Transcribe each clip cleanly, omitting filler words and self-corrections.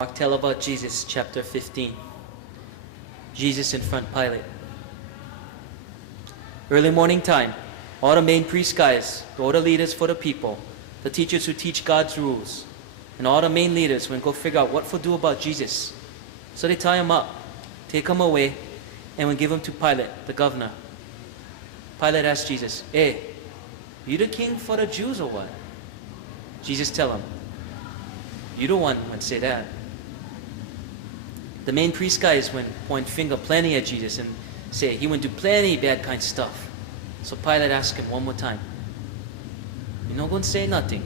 Mark tell about Jesus, chapter 15. Jesus in front Pilate. Early morning time, all the main priest guys, all the leaders for the people, the teachers who teach God's rules, and all the main leaders went go figure out what to do about Jesus. So they tie him up, take him away, and would give him to Pilate, the governor. Pilate asked Jesus, "Hey, you the king for the Jews or what?" Jesus tell him, "You the one would say that." The main priest guys went point finger plenty at Jesus and say he went do plenty bad kind stuff. So Pilate asked him one more time, "You not gonna say nothing?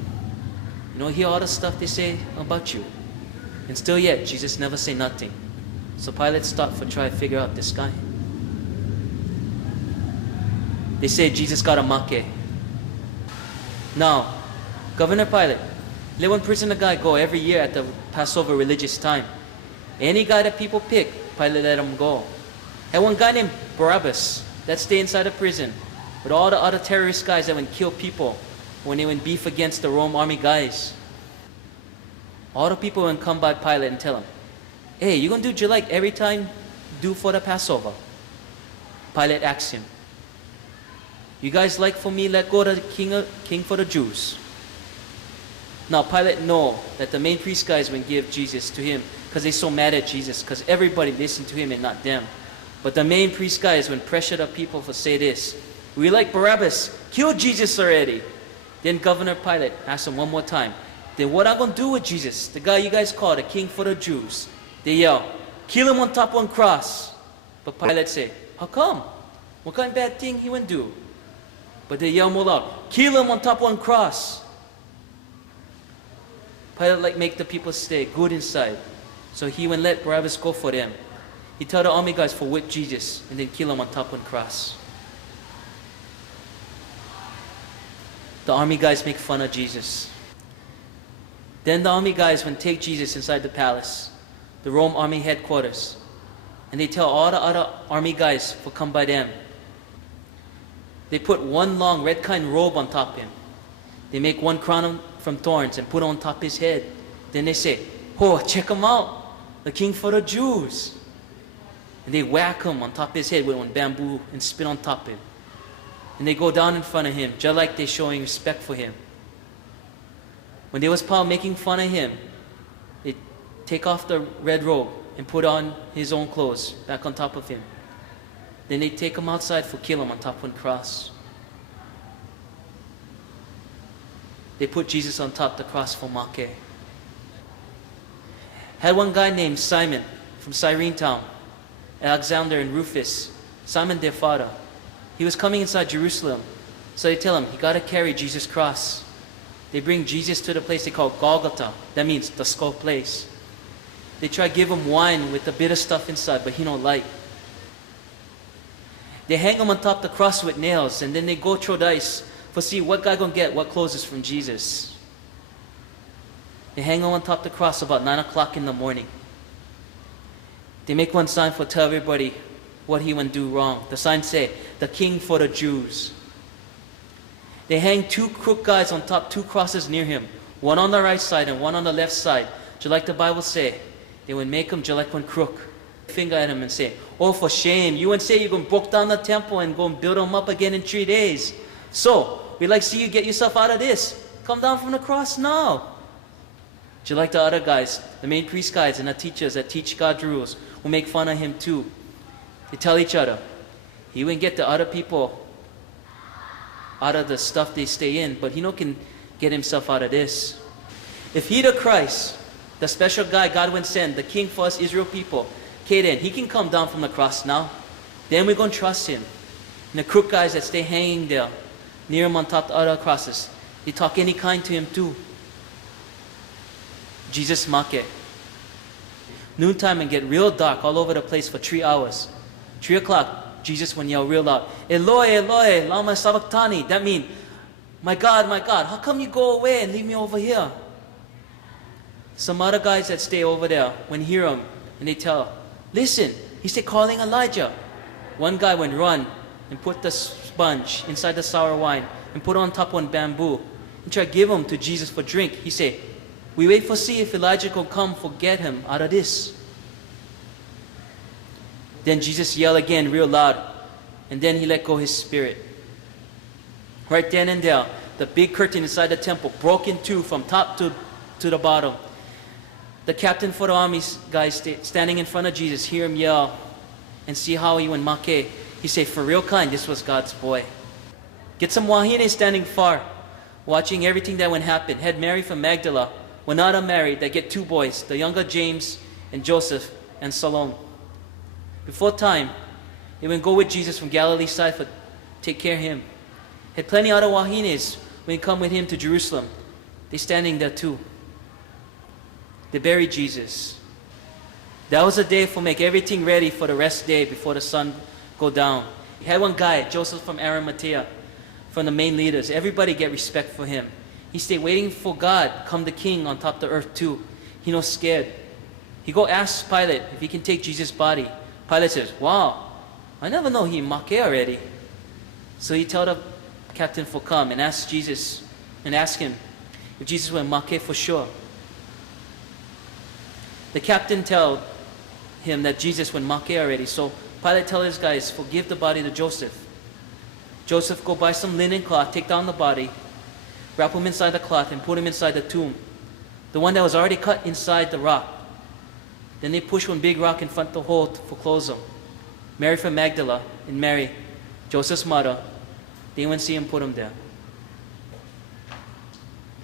You know hear all the stuff they say about you?" And still yet Jesus never say nothing. So Pilate stopped for try to figure out this guy. They say Jesus got a make. Now, Governor Pilate, let one prisoner guy go every year at the Passover religious time. Any guy that people pick, Pilate let him go. Had one guy named Barabbas that stay inside the prison with all the other terrorist guys that would kill people when they went beef against the Rome army guys. All the people would come by Pilate and tell him, "Hey, you gonna do just like every time do for the Passover?" Pilate asked him, "You guys like for me let go the king for the Jews?" Now Pilate know that the main priest guys would give Jesus to him because they so mad at Jesus because everybody listened to him and not them. But the main priest guys would pressure the people for say this, "We like Barabbas, kill Jesus already." Then Governor Pilate asked him one more time, "Then what I gonna do with Jesus, the guy you guys call the king for the Jews?" They yell, "Kill him on top of one cross." But Pilate say, "How come? What kind of bad thing he wouldn't do?" But they yell more loud, "Kill him on top of one cross." Pilate like make the people stay good inside. So he would let Barabbas go for them. He tell the army guys for whip Jesus and then kill him on top of one cross. The army guys make fun of Jesus. Then the army guys would take Jesus inside the palace, the Rome army headquarters, and they tell all the other army guys for come by them. They put one long red kind robe on top of him. They make one crown from thorns and put on top his head. Then they say, "Oh, check him out, the king for the Jews." And they whack him on top of his head with one bamboo and spit on top of him. And they go down in front of him, just like they're showing respect for him. When they was making fun of him, they take off the red robe and put on his own clothes back on top of him. Then they take him outside for kill him on top of one cross. They put Jesus on top of the cross for make. Had one guy named Simon from Cyrene town, Alexander and Rufus, Simon their father. He was coming inside Jerusalem, so they tell him he gotta carry Jesus' cross. They bring Jesus to the place they call Golgotha, that means the skull place. They try to give him wine with the bitter stuff inside, but he don't like. They hang him on top of the cross with nails, and then they go throw dice for see what guy gonna get what clothes from Jesus. They hang him on top of the cross about 9 o'clock in the morning. They make one sign for tell everybody what he went do wrong. The sign say, "The king for the Jews." They hang two crook guys on top, two crosses near him, one on the right side and one on the left side. Just like the Bible say, they would make him just like one crook. Finger at him and say, "Oh, for shame, you wouldn't say you're going to break down the temple and go and build him up again in 3 days. So, we'd like to see you get yourself out of this. Come down from the cross now." Just like the other guys, the main priest guys and the teachers that teach God's rules will make fun of him too. They tell each other, he wouldn't get the other people out of the stuff they stay in, but he no can get himself out of this. If he the Christ, the special guy God would send, the king for us Israel people, okay then, he can come down from the cross now. Then we're going to trust him. And the crook guys that stay hanging there, near him on top of the other crosses, they talk any kind to him too. Jesus make. Noontime and get real dark all over the place for 3 hours. 3 o'clock, Jesus would yell real loud, "Eloi, Eloi, lama sabachthani." That means, my God, how come you go away and leave me over here?" Some other guys that stay over there when hear him and they tell, "Listen, he's calling Elijah." One guy would run and put the sponge inside the sour wine and put it on top of one bamboo and try to give him to Jesus for drink. He say, We wait for see if Elijah will come forget him out of this. Then Jesus yelled again real loud, and then he let go his spirit. Right then and there, the big curtain inside the temple broke in two from top to the bottom. The captain for the army guys standing in front of Jesus hear him yell and see how he went make. He say, for real kind, this was God's boy. Get some wahine standing far, watching everything that went happen. Had Mary from Magdala, when not unmarried, that get two boys, the younger James and Joseph and Salome. Before time, they went go with Jesus from Galilee's side for take care of him. Had plenty other wahines when he come with him to Jerusalem. They standing there too. They buried Jesus. That was a day for make everything ready for the rest day before the sun go down. He had one guy, Joseph from Arimathea, from the main leaders. Everybody get respect for him. He stayed waiting for God, come the king on top of the earth too. He no scared. He go ask Pilate if he can take Jesus' body. Pilate says, wow, I never know he make already. So he tell the captain for come and ask Jesus and ask him if Jesus will make for sure. The captain tell him that Jesus will make already. So Pilate tell his guys, forgive the body to Joseph. Joseph go buy some linen cloth, take down the body, wrap him inside the cloth and put him inside the tomb. The one that was already cut inside the rock. Then they push one big rock in front of the hole for close him. Mary from Magdala and Mary, Joseph's mother, they went see him put him there.